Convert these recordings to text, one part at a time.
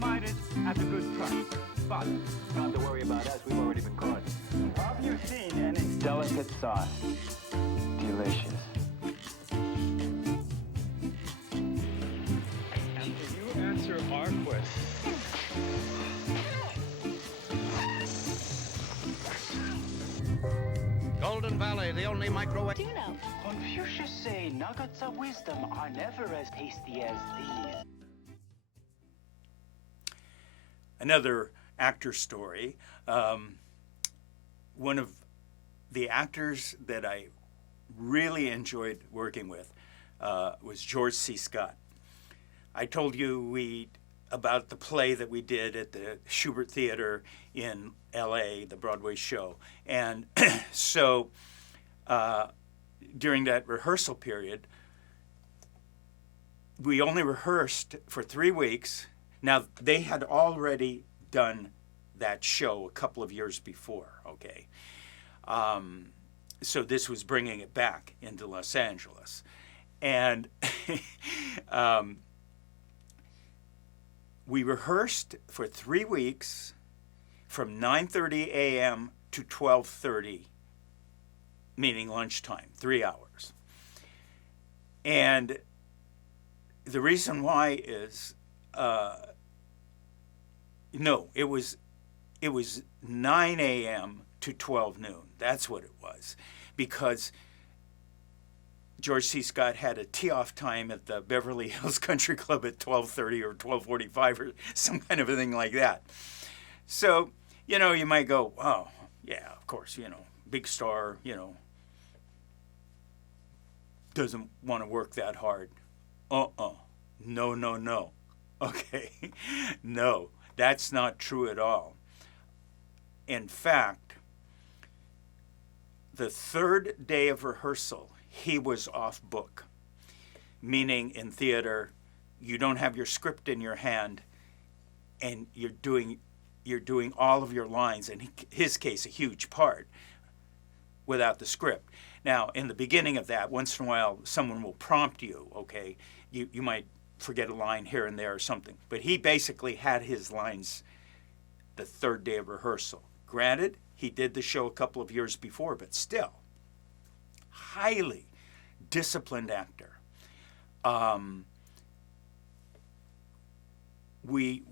minus at a good price. But Not to worry about us, we've already been caught. have you seen any Delicate sauce. Delicious. And can you answer our question? Golden Valley, the only microwave. Do you know? Confucius say nuggets of wisdom are never as tasty as these. Another actor story. One of the actors that I really enjoyed working with was George C. Scott. I told you about the play that we did at the Shubert Theater in LA, the Broadway show. And so during that rehearsal period, we only rehearsed for 3 weeks. Now, they had already done that show a couple of years before, okay? So this was bringing it back into Los Angeles. And we rehearsed for 3 weeks from 9:30 a.m. to 12:30, meaning lunchtime, 3 hours. And the reason why is, it was 9 a.m. to 12 noon. That's what it was, because George C. Scott had a tee-off time at the Beverly Hills Country Club at 12:30 or 12:45 or some kind of a thing like that. So, you might go, oh, yeah, of course, big star, doesn't want to work that hard. No. Okay, no, that's not true at all. In fact, the third day of rehearsal, he was off book, meaning in theater, you don't have your script in your hand, and you're doing all of your lines, in his case, a huge part, without the script. Now, in the beginning of that, once in a while, someone will prompt you, okay? You might forget a line here and there or something. But he basically had his lines the third day of rehearsal. Granted, he did the show a couple of years before, but still, highly disciplined actor. We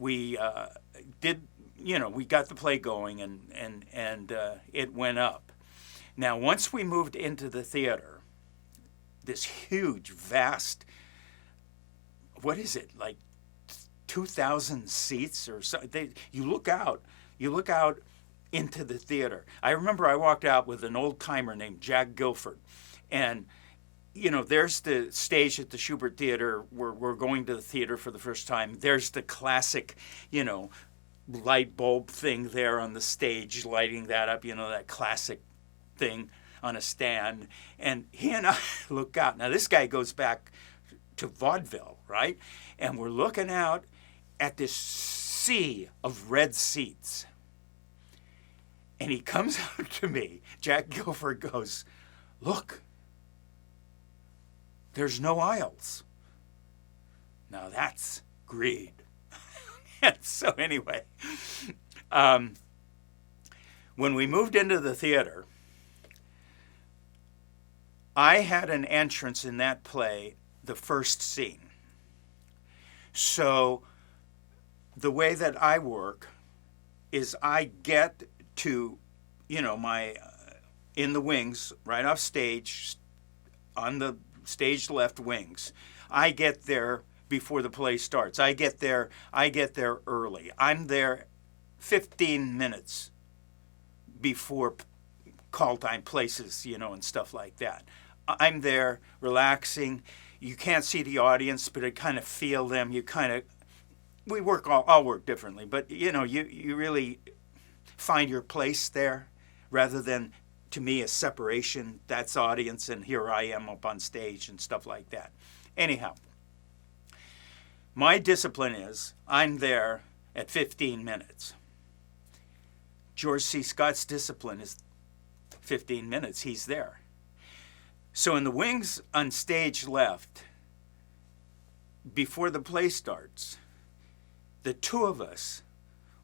did, we got the play going, and it went up. Now, once we moved into the theater, this huge, vast, what is it, like 2,000 seats or something? You look out into the theater. I remember I walked out with an old timer named Jack Guilford, and there's the stage at the Shubert Theater where we're going to the theater for the first time. There's the classic, light bulb thing there on the stage, lighting that up, that classic thing on a stand. And he and I look out. Now, this guy goes back to vaudeville, right? And we're looking out at this sea of red seats. And he comes out to me. Jack Guilford goes, "Look, there's no aisles." Now that's greed. And so anyway, when we moved into the theater, I had an entrance in that play, the first scene. So the way that I work is I get to, my in the wings, right off stage, on the stage left wings. I get there before the play starts. I get there early. I'm there 15 minutes before call time places, and stuff like that. I'm there relaxing. You can't see the audience, but I kind of feel them. We work all work differently, but you really find your place there rather than, to me, a separation. That's audience, and here I am up on stage and stuff like that. Anyhow, my discipline is I'm there at 15 minutes. George C. Scott's discipline is 15 minutes. He's there. So in the wings on stage left, before the play starts, the two of us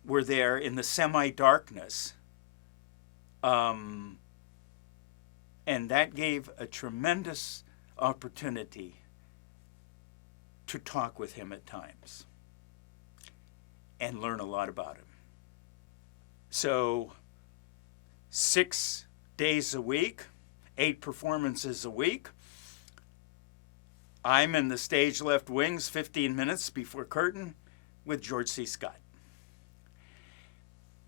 were there in the semi-darkness, and that gave a tremendous opportunity to talk with him at times and learn a lot about him. So 6 days a week, 8 performances a week. I'm in the stage left wings 15 minutes before curtain with George C. Scott.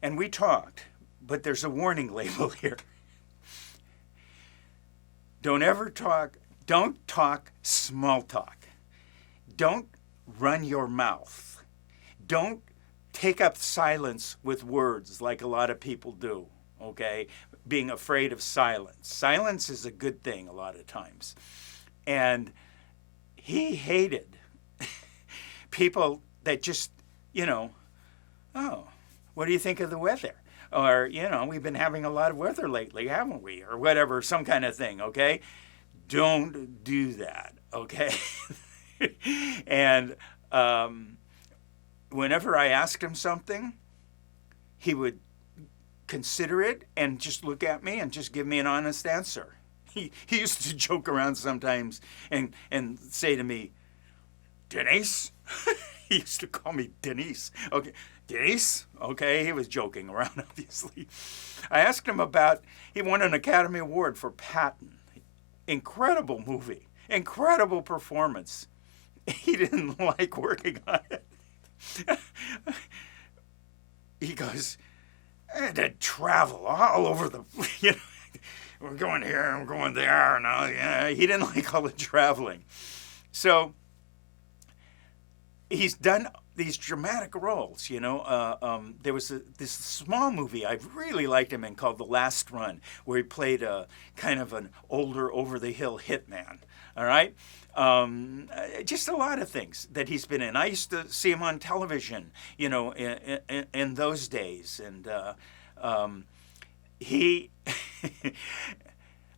And we talked, but there's a warning label here. Don't talk small talk. Don't run your mouth. Don't take up silence with words like a lot of people do, okay? Being afraid of silence. Silence is a good thing a lot of times. And he hated people that just, oh, what do you think of the weather? Or, we've been having a lot of weather lately, haven't we? Or whatever, some kind of thing, okay? Don't do that, okay? And whenever I asked him something, he would consider it and just look at me and just give me an honest answer. He used to joke around sometimes and say to me, Denise? He used to call me Denise. Okay, Denise? Okay, he was joking around, obviously. I asked him about, he won an Academy Award for Patton. Incredible movie, incredible performance. He didn't like working on it. He goes, I had to travel all over the, we're going here, we're going there, and all, he didn't like all the traveling. So he's done these dramatic roles, There was this small movie I really liked him in called The Last Run, where he played a kind of an older, over-the-hill hitman, all right? Just a lot of things that he's been in. I used to see him on television, in those days. And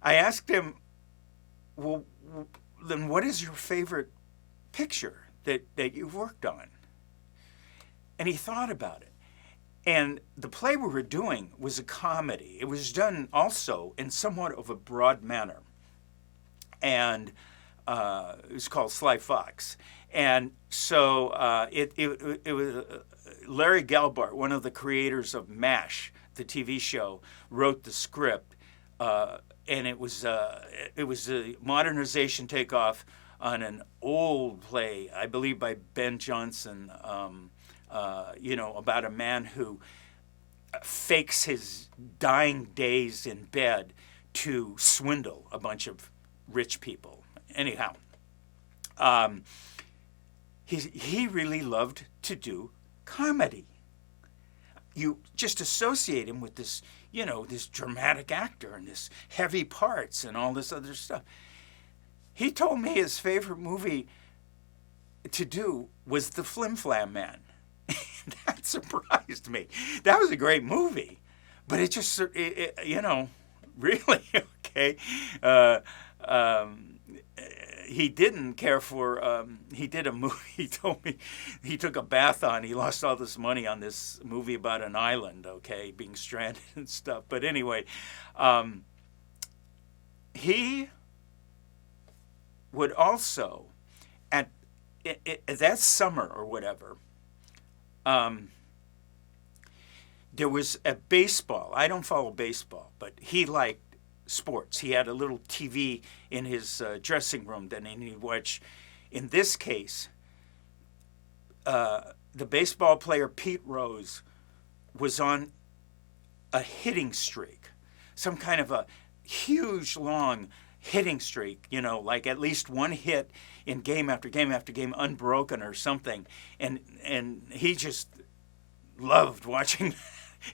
I asked him, well, then what is your favorite picture that you've worked on? And he thought about it. And the play we were doing was a comedy. It was done also in somewhat of a broad manner. And it was called Sly Fox. And so it was Larry Gelbart, one of the creators of MASH, the TV show, wrote the script. And it was a modernization takeoff on an old play, I believe by Ben Jonson, about a man who fakes his dying days in bed to swindle a bunch of rich people. Anyhow, he really loved to do comedy. You just associate him with this, this dramatic actor and this heavy parts and all this other stuff. He told me his favorite movie to do was The Flim-Flam Man. That surprised me. That was a great movie, but it just, really, okay. He didn't care for, he did a movie, he told me he took a bath on, he lost all this money on this movie about an island, okay, being stranded and stuff. But anyway, he would also, at that summer or whatever, there was a baseball. I don't follow baseball, but he liked sports. He had a little TV in his dressing room that he'd watch. In this case, the baseball player Pete Rose was on a hitting streak, some kind of a huge, long hitting streak, like at least one hit in game after game after game, unbroken or something. And he just loved watching.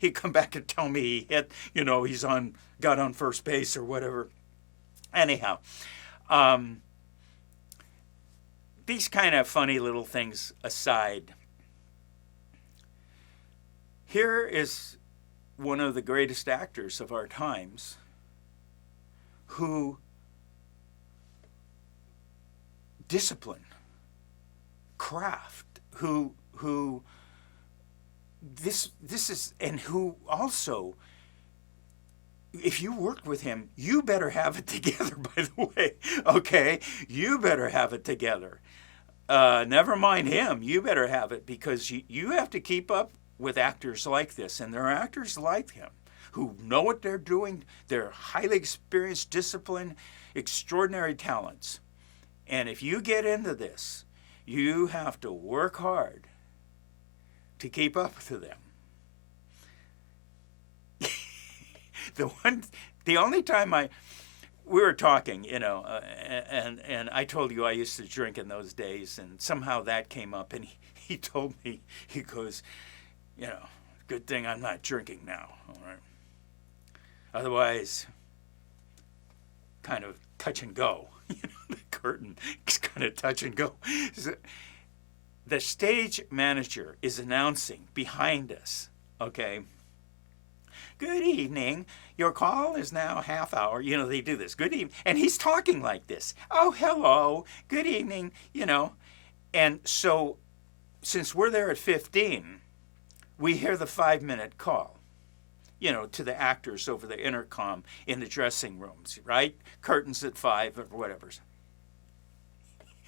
He'd come back and tell me he hit, he's got on first base or whatever. Anyhow, these kind of funny little things aside, here is one of the greatest actors of our times who discipline, craft, who this is, and who also, if you work with him, you better have it together, by the way, okay? You better have it together. Never mind him, you better have it, because you have to keep up with actors like this, and there are actors like him who know what they're doing. They're highly experienced, disciplined, extraordinary talents. And if you get into this, you have to work hard to keep up to them. The only time we were talking, and I told you I used to drink in those days, and somehow that came up, and he told me, he goes, good thing I'm not drinking now, all right? Otherwise, kind of touch and go. The curtain is kind of touch and go. The stage manager is announcing behind us, okay? Good evening. Your call is now half hour. They do this. Good evening. And he's talking like this. Oh, hello. Good evening. And so since we're there at 15, we hear the 5-minute call, to the actors over the intercom in the dressing rooms, right? Curtains at 5 or whatever.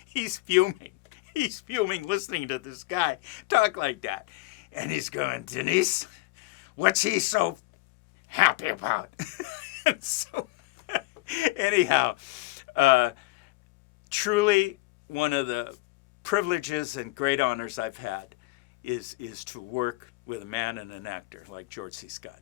He's fuming. He's fuming listening to this guy talk like that. And he's going, Denise, what's he so happy about? And so, anyhow, truly one of the privileges and great honors I've had is to work with a man and an actor like George C. Scott.